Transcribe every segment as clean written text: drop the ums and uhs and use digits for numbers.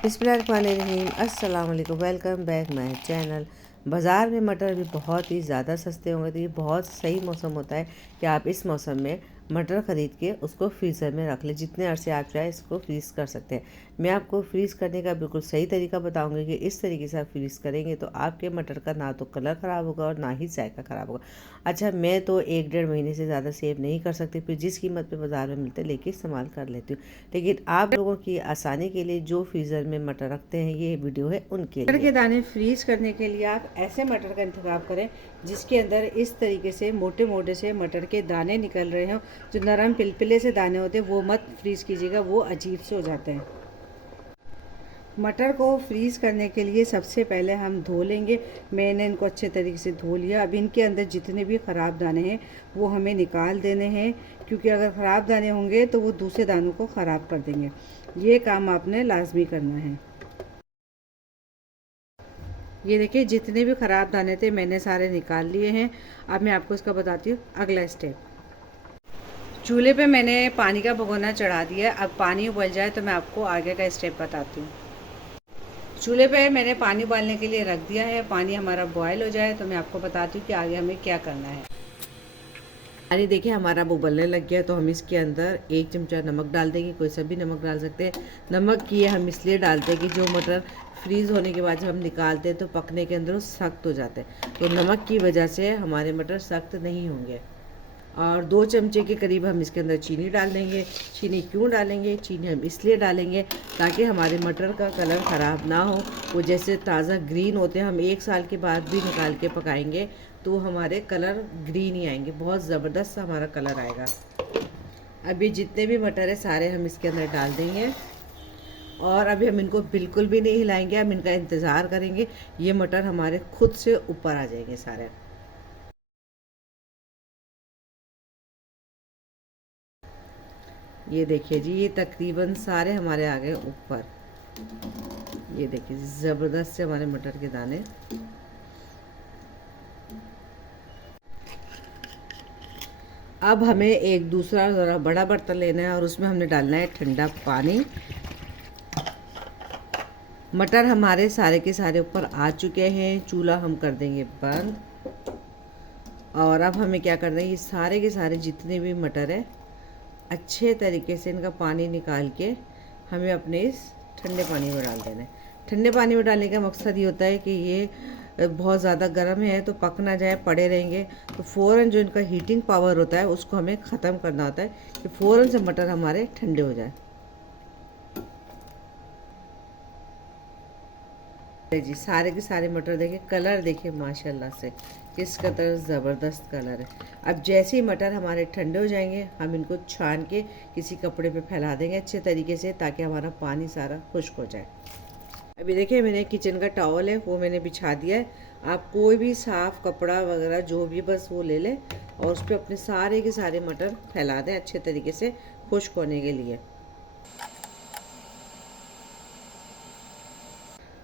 बिस्मिल्लाहिर्रहमानिर्रहीम, अस्सलाम वालेकुम। Welcome back my channel. बाज़ार में मटर भी बहुत ही ज़्यादा सस्ते होंगे, तो ये बहुत सही मौसम होता है कि आप इस मौसम में मटर ख़रीद के उसको फ्रीज़र में रख लें। जितने अरसे आप चाहे इसको फ्रीज़ कर सकते हैं। मैं आपको फ्रीज़ करने का बिल्कुल सही तरीका बताऊंगी कि इस तरीके से आप फ्रीज़ करेंगे तो आपके मटर का ना तो कलर ख़राब होगा और ना ही जायका ख़राब होगा। अच्छा, मैं तो 1-1.5 महीने से ज़्यादा सेव नहीं कर सकती, फिर जिस कीमत पे बाज़ार में मिलते हैं लेके इस्तेमाल कर लेती हूँ। लेकिन आप लोगों की आसानी के लिए जो फ्रीज़र में मटर रखते हैं, ये वीडियो है उनके लिए। मटर के दाने फ्रीज़ करने के लिए आप ऐसे मटर का इंतखाब करें जिसके अंदर इस तरीके से मोटे मोटे से मटर के दाने निकल रहे हों। जो नरम पिलपिले से दाने होते हैं वो मत फ्रीज़ कीजिएगा, वो अजीब से हो जाते हैं। मटर को फ्रीज़ करने के लिए सबसे पहले हम धो लेंगे। मैंने इनको अच्छे तरीके से धो लिया। अब इनके अंदर जितने भी ख़राब दाने हैं वो हमें निकाल देने हैं, क्योंकि अगर ख़राब दाने होंगे तो वो दूसरे दानों को ख़राब कर देंगे। ये काम आपने लाजमी करना है। ये देखिए, जितने भी ख़राब दाने थे मैंने सारे निकाल लिए हैं। अब मैं आपको इसका बताती हूँ अगला स्टेप। चूल्हे पे मैंने पानी का भगोना चढ़ा दिया। अब पानी उबल जाए तो मैं आपको आगे का स्टेप बताती हूँ। चूल्हे पे मैंने पानी उबालने के लिए रख दिया है। पानी हमारा बॉयल हो जाए तो मैं आपको बताती हूँ कि आगे हमें क्या करना है। पानी देखिए हमारा अब उबलने लग गया, तो हम इसके अंदर 1 चमचा नमक डाल देंगे। कोई सा भी नमक डाल सकते हैं। नमक की हम इसलिए डालते हैं कि जो मटर फ्रीज़ होने के बाद जब हम निकालते हैं तो पकने के अंदर वो सख्त हो जाते हैं, तो नमक की वजह से हमारे मटर सख्त नहीं होंगे। और 2 चमचे के करीब हम इसके अंदर चीनी डाल देंगे। चीनी क्यों डालेंगे? चीनी हम इसलिए डालेंगे ताकि हमारे मटर का कलर ख़राब ना हो। वो जैसे ताज़ा ग्रीन होते हैं, हम 1 साल के बाद भी निकाल के पकाएंगे तो हमारे कलर ग्रीन ही आएंगे, बहुत ज़बरदस्त हमारा कलर आएगा। अभी जितने भी मटर है सारे हम इसके अंदर डाल देंगे और अभी हम इनको बिल्कुल भी नहीं हिलाएंगे। हम इनका इंतज़ार करेंगे। ये मटर हमारे खुद से ऊपर आ जाएंगे सारे। ये देखिए जी, ये तकरीबन सारे हमारे आ गए ऊपर। ये देखिए ज़बरदस्त से हमारे मटर के दाने। अब हमें एक दूसरा ज़रा बड़ा बर्तन लेना है और उसमें हमने डालना है ठंडा पानी। मटर हमारे सारे के सारे ऊपर आ चुके हैं। चूल्हा हम कर देंगे बंद। और अब हमें क्या करना है, ये सारे के सारे जितने भी मटर है अच्छे तरीके से इनका पानी निकाल के हमें अपने इस ठंडे पानी में डाल देना है। ठंडे पानी में डालने का मकसद ये होता है कि ये बहुत ज़्यादा गर्म है तो पक ना जाए, पड़े रहेंगे तो फ़ौरन जो इनका हीटिंग पावर होता है उसको हमें ख़त्म करना होता है कि फ़ौरन से मटर हमारे ठंडे हो जाए। जी, सारे के सारे मटर देखिए, कलर देखिए माशाल्लाह से किस कदर ज़बरदस्त कलर है। अब जैसे ही मटर हमारे ठंडे हो जाएंगे हम इनको छान के किसी कपड़े पे फैला देंगे अच्छे तरीके से, ताकि हमारा पानी सारा खुश्क हो जाए। अभी देखिए मैंने किचन का टॉवल है वो मैंने बिछा दिया है। आप कोई भी साफ़ कपड़ा वगैरह जो भी बस वो ले लें और उस पर अपने सारे के सारे मटर फैला दें अच्छे तरीके से खुश्क होने के लिए।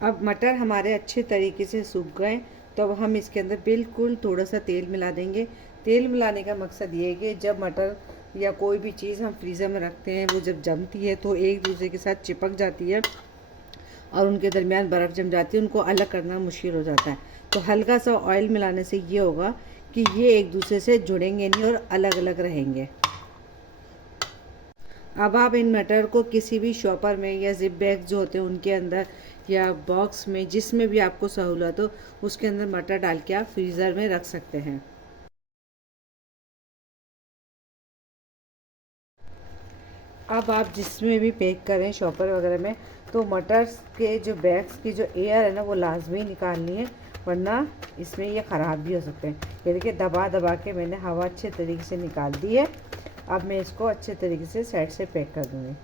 अब मटर हमारे अच्छे तरीके से सूख गए, तो अब हम इसके अंदर बिल्कुल थोड़ा सा तेल मिला देंगे। तेल मिलाने का मकसद ये है कि जब मटर या कोई भी चीज़ हम फ्रीज़र में रखते हैं वो जब जमती है तो एक दूसरे के साथ चिपक जाती है और उनके दरमियान बर्फ़ जम जाती है, उनको अलग करना मुश्किल हो जाता है। तो हल्का सा ऑयल मिलाने से ये होगा कि ये एक दूसरे से जुड़ेंगे नहीं और अलग अलग रहेंगे। अब आप इन मटर को किसी भी शॉपर में या जिप बैग जो होते हैं उनके अंदर या बॉक्स में, जिसमें भी आपको सहूलत हो उसके अंदर मटर डाल के आप फ्रीज़र में रख सकते हैं। अब आप जिसमें भी पैक करें शॉपर वगैरह में, तो मटर के जो बैग्स की जो एयर है ना वो लाजमी निकालनी है, वरना इसमें ये ख़राब भी हो सकते हैं। ये देखिए दबा दबा के मैंने हवा अच्छे तरीके से निकाल दी है। अब मैं इसको अच्छे तरीके से साइड से पैक कर दूँगी।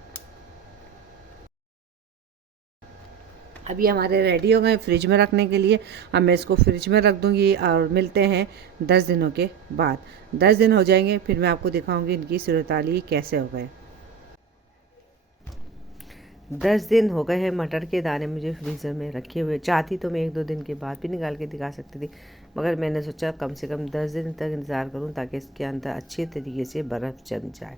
अभी हमारे रेडी हो गए फ्रिज में रखने के लिए। अब मैं इसको फ्रिज में रख दूँगी और मिलते हैं 10 दिनों के बाद। 10 दिन हो जाएंगे फिर मैं आपको दिखाऊंगी इनकी सूरत-हाल कैसे हो गए। 10 दिन हो गए हैं मटर के दाने मुझे फ्रीज़र में रखे हुए। चाहती तो मैं 1-2 दिन के बाद भी निकाल के दिखा सकती थी, मगर मैंने सोचा कम से कम 10 दिन तक इंतज़ार करूं ताकि इसके अंदर अच्छे तरीके से बर्फ़ जम जाए।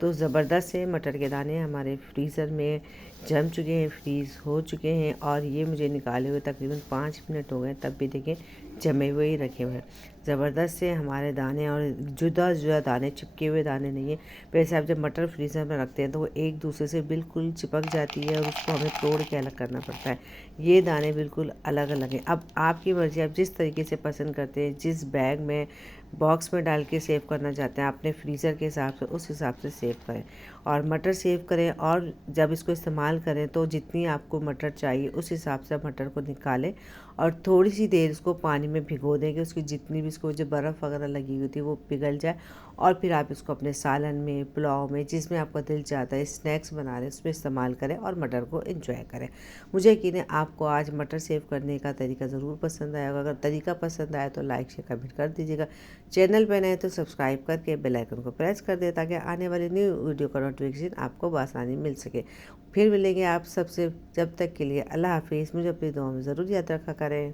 तो ज़बरदस्त से मटर के दाने हमारे फ्रीज़र में जम चुके हैं, फ्रीज़ हो चुके हैं और ये मुझे निकाले हुए तकरीबन 5 मिनट हो गए, तब भी देखें जमे हुए ही रखे हुए हैं। ज़बरदस्त से हमारे दाने, और जुदा जुदा दाने, चिपके हुए दाने नहीं है। वैसे आप जब मटर फ्रीज़र में रखते हैं तो वो एक दूसरे से बिल्कुल चिपक जाती है और उसको हमें तोड़ के अलग करना पड़ता है। ये दाने बिल्कुल अलग अलग हैं। अब आपकी मर्ज़ी, आप जिस तरीके से पसंद करते हैं, जिस बैग में, बॉक्स में डाल के सेव करना चाहते हैं, अपने फ्रीज़र के हिसाब से, उस हिसाब से सेव करें और मटर सेव करें। और जब इसको इस्तेमाल करें तो जितनी आपको मटर चाहिए उस हिसाब से आप मटर को निकालें और थोड़ी सी देर उसको पानी में भिगो दें कि उसकी जितनी भी इसको जो बर्फ़ वगैरह लगी हुई थी वो पिघल जाए। और फिर आप इसको अपने सालन में, पुलाव में, जिसमें आपका दिल चाहता है, स्नैक्स बना रहे हैं उसमें इस्तेमाल करें और मटर को एंजॉय करें। मुझे यकीन है आपको आज मटर सेव करने का तरीका ज़रूर पसंद आएगा। अगर तरीका पसंद आए तो लाइक शेयर कमेंट कर दीजिएगा। चैनल पर नए तो सब्सक्राइब करके बेल आइकन को प्रेस कर दें ताकि आने वाली न्यू वीडियो का नोटिफिकेशन आपको बआसानी मिल सके। फिर मिलेंगे आप सबसे, जब तक के लिए अल्लाह हाफिज़। मुझे अपनी दुआ में ज़रूर याद रखा करें।